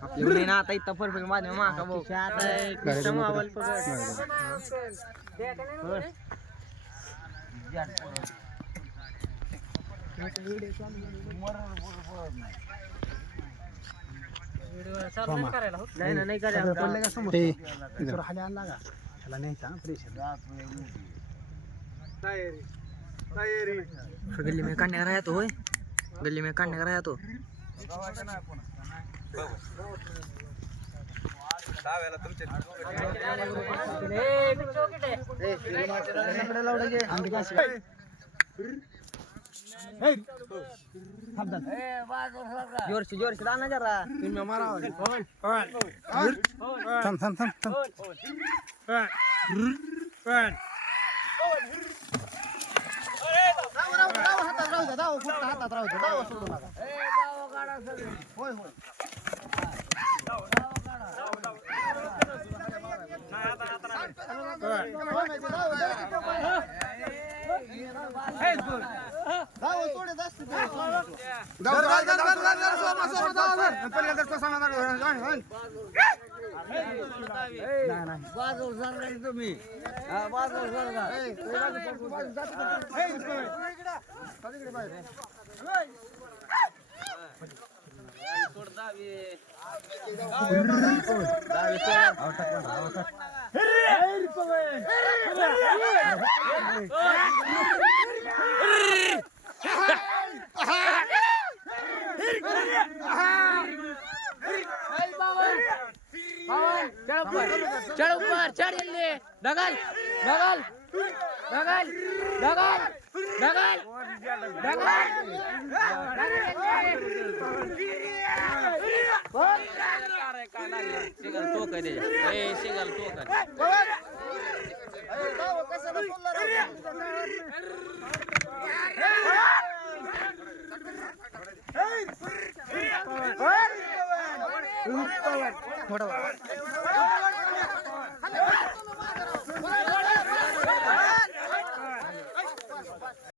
आपली ना आता इथं परफेक्ट माझ्या माका भाऊ नाही गली में काटने का रहा तो गली में काटने का रहा तो जोर से डालना जरा तुम्ही चढ़ ऊपर चढ़ जल्दी दगल दगल दगल दगल दगल सिगल तो कर दे सिगल तो कर थोड़ा